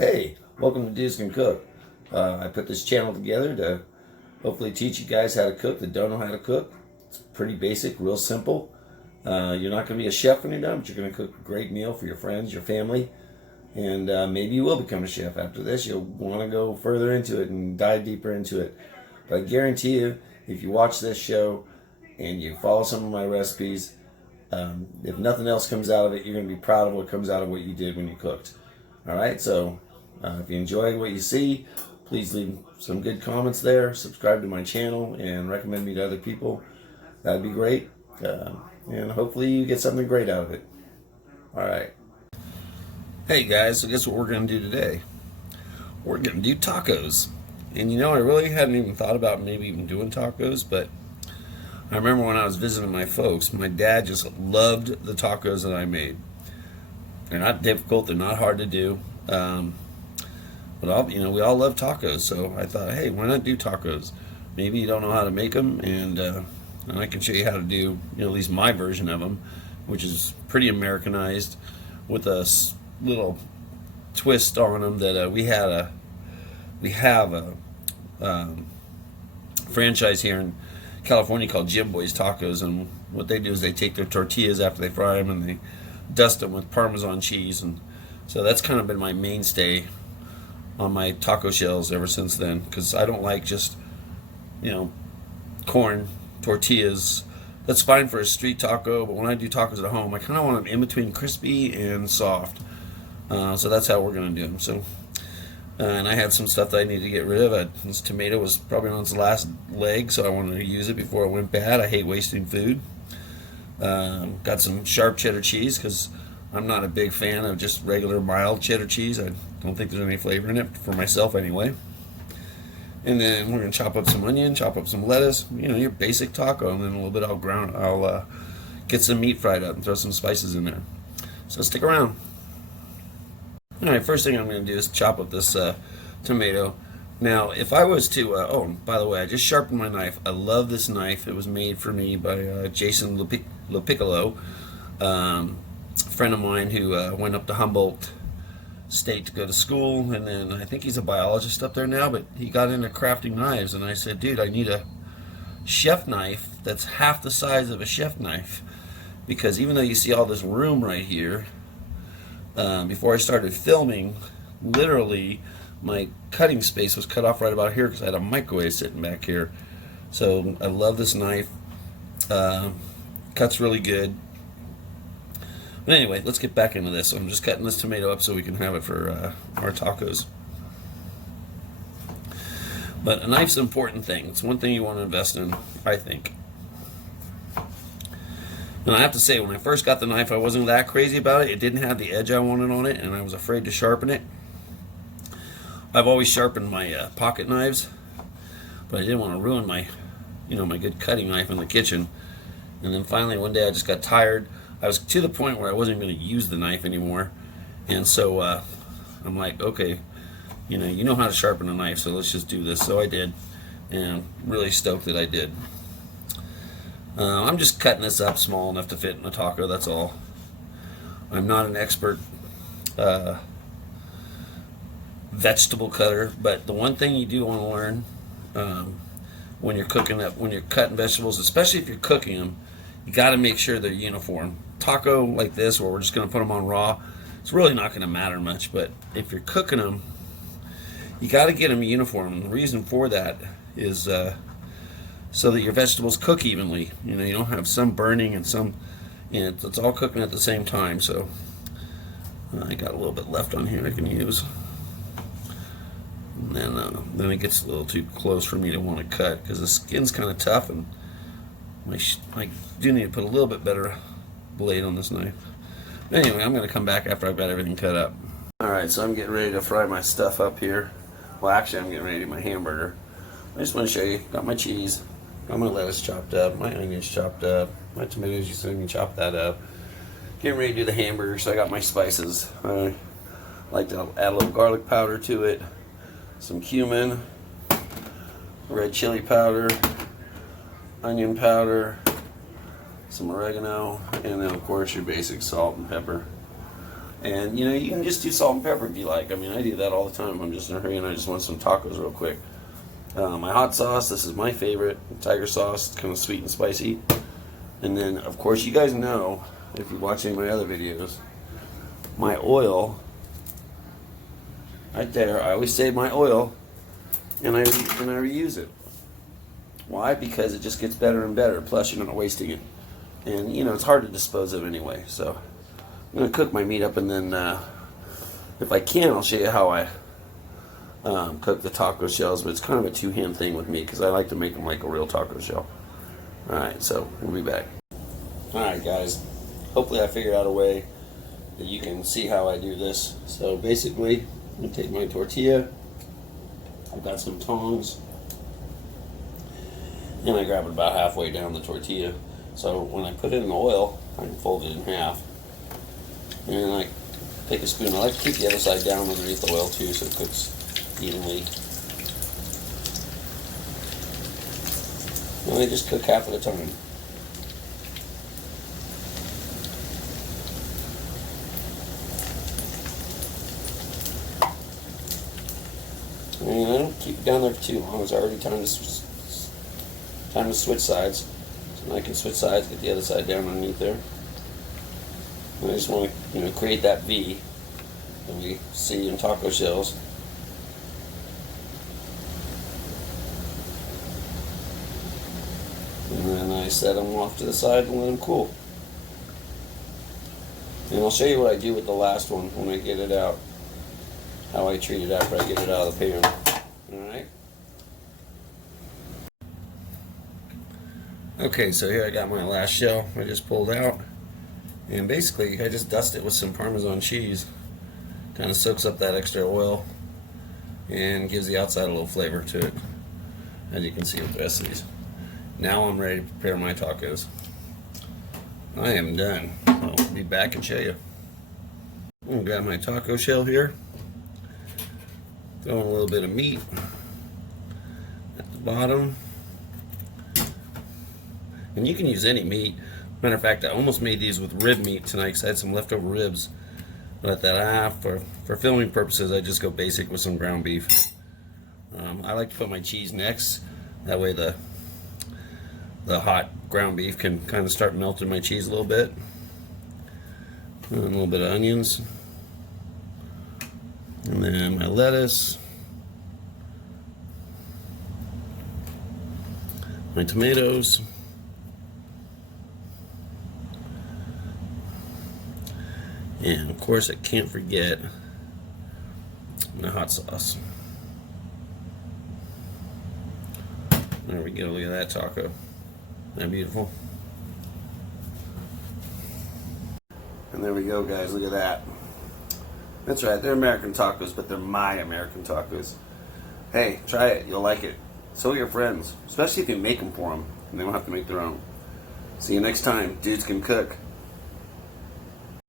Hey, welcome to Dudes Can Cook. I put this channel together to hopefully teach you guys how to cook that don't know how to cook. It's pretty basic, real simple. You're not going to be a chef when you're done, but you're going to cook a great meal for your friends, your family, and maybe you will become a chef after this. You'll want to go further into it and dive deeper into it. But I guarantee you, if you watch this show and you follow some of my recipes, if nothing else comes out of it, you're going to be proud of what comes out of what you did when you cooked. All right, so if you enjoy what you see, please leave some good comments there. Subscribe to my channel and recommend me to other people. That'd be great. And hopefully you get something great out of it. All right. Hey guys, so guess what we're going to do today? We're going to do tacos. And you know, I really hadn't even thought about maybe even doing tacos, but I remember when I was visiting my folks, my dad just loved the tacos that I made. They're not difficult. They're not hard to do. But we all love tacos. So I thought, hey, why not do tacos? Maybe you don't know how to make them, and I can show you how to do, at least my version of them, which is pretty Americanized, with a little twist on them. That we have a franchise here in California called Jim Boy's Tacos, and what they do is they take their tortillas after they fry them and they dust them with Parmesan cheese, and so that's kind of been my mainstay on my taco shells ever since then, because I don't like just corn tortillas. That's fine for a street taco, but when I do tacos at home, I kind of want them in between crispy and soft. So that's how we're going to do them. So and I had some stuff that I needed to get rid of. This tomato was probably on its last leg, so I wanted to use it before it went bad. I hate wasting food. Got some sharp cheddar cheese, because I'm not a big fan of just regular mild cheddar cheese. I don't think there's any flavor in it, for myself anyway. And then we're going to chop up some onion, chop up some lettuce, your basic taco, and then a little bit I'll get some meat fried up and throw some spices in there. So stick around. Alright, first thing I'm going to do is chop up this tomato. Now, if I was to, oh, by the way, I just sharpened my knife. I love this knife. It was made for me by Jason LaPiccolo, a friend of mine who went up to Humboldt State to go to school, and then I think he's a biologist up there now, but he got into crafting knives, and I said, dude, I need a chef knife that's half the size of a chef knife, because even though you see all this room right here, before I started filming, literally my cutting space was cut off right about here because I had a microwave sitting back here. So I love this knife. Cuts really good. But anyway, let's get back into this. So I'm just cutting this tomato up so we can have it for our tacos. But a knife's an important thing. It's one thing you want to invest in, I think. And I have to say, when I first got the knife, I wasn't that crazy about it. It didn't have the edge I wanted on it, and I was afraid to sharpen it. I've always sharpened my pocket knives, but I didn't want to ruin my, my good cutting knife in the kitchen. And then finally one day I just got tired. I was to the point where I wasn't going to use the knife anymore, and so I'm like, okay, you know how to sharpen a knife, so let's just do this. So I did, and I'm really stoked that I did. I'm just cutting this up small enough to fit in a taco, that's all. I'm not an expert vegetable cutter, but the one thing you do want to learn when you're cutting vegetables, especially if you're cooking them, you got to make sure they're uniform. Taco like this, where we're just going to put them on raw, it's really not going to matter much, but if you're cooking them, you got to get them uniform. And the reason for that is so that your vegetables cook evenly. You don't have some burning and some, it's all cooking at the same time. So I got a little bit left on here I can use. And then it gets a little too close for me to want to cut, because the skin's kind of tough, and I do need to put a little bit better blade on this knife. But anyway, I'm going to come back after I've got everything cut up. Alright, so I'm getting ready to fry my stuff up here. Well, actually, I'm getting ready to do my hamburger. I just want to show you, got my cheese, got my lettuce chopped up, my onions chopped up, my tomatoes, you can chop that up. Getting ready to do the hamburger, so I got my spices. I like to add a little garlic powder to it, some cumin, red chili powder, onion powder, some oregano, and then of course your basic salt and pepper. And you know, you can just do salt and pepper if you like. I mean, I do that all the time. I'm just in a hurry and I just want some tacos real quick. My hot sauce, this is my favorite, tiger sauce. It's kind of sweet and spicy. And then, of course, you guys know, if you watch any of my other videos, my oil, right there, I always save my oil, and I reuse it. Why? Because it just gets better and better, plus you're not wasting it. And, you know, it's hard to dispose of anyway, so I'm going to cook my meat up, and then, if I can, I'll show you how I cook the taco shells, but it's kind of a two-hand thing with me, because I like to make them like a real taco shell. Alright, so we'll be back. Alright guys, hopefully I figured out a way that you can see how I do this. So basically, I'm going to take my tortilla, I've got some tongs, and I grab it about halfway down the tortilla. So when I put it in the oil, I can fold it in half. And then I take a spoon. I like to keep the other side down underneath the oil too, so it cooks evenly. And I just cook half at a time. And I don't keep it down there for too long. It's already time to switch sides. So I can switch sides, get the other side down underneath there. And I just want to, you know, create that V that we see in taco shells. And then I set them off to the side and let them cool. And I'll show you what I do with the last one when I get it out. How I treat it after I get it out of the pan. Alright. Okay, so here I got my last shell I just pulled out. And basically I just dust it with some Parmesan cheese. Kind of soaks up that extra oil and gives the outside a little flavor to it, as you can see with the rest of these. Now I'm ready to prepare my tacos. I am done. I'll be back and show you. I've got my taco shell here. Throw in a little bit of meat at the bottom. And you can use any meat. Matter of fact, I almost made these with rib meat tonight because I had some leftover ribs. But that for filming purposes, I just go basic with some ground beef. I like to put my cheese next. That way the hot ground beef can kind of start melting my cheese a little bit. And a little bit of onions. And then my lettuce. My tomatoes. And of course I can't forget my hot sauce. There we go, look at that taco. Isn't that beautiful? And there we go guys, look at that. That's right, they're American tacos, but they're my American tacos. Hey, try it, you'll like it. So will your friends, especially if you make them for them and they don't have to make their own. See you next time, Dudes Can Cook.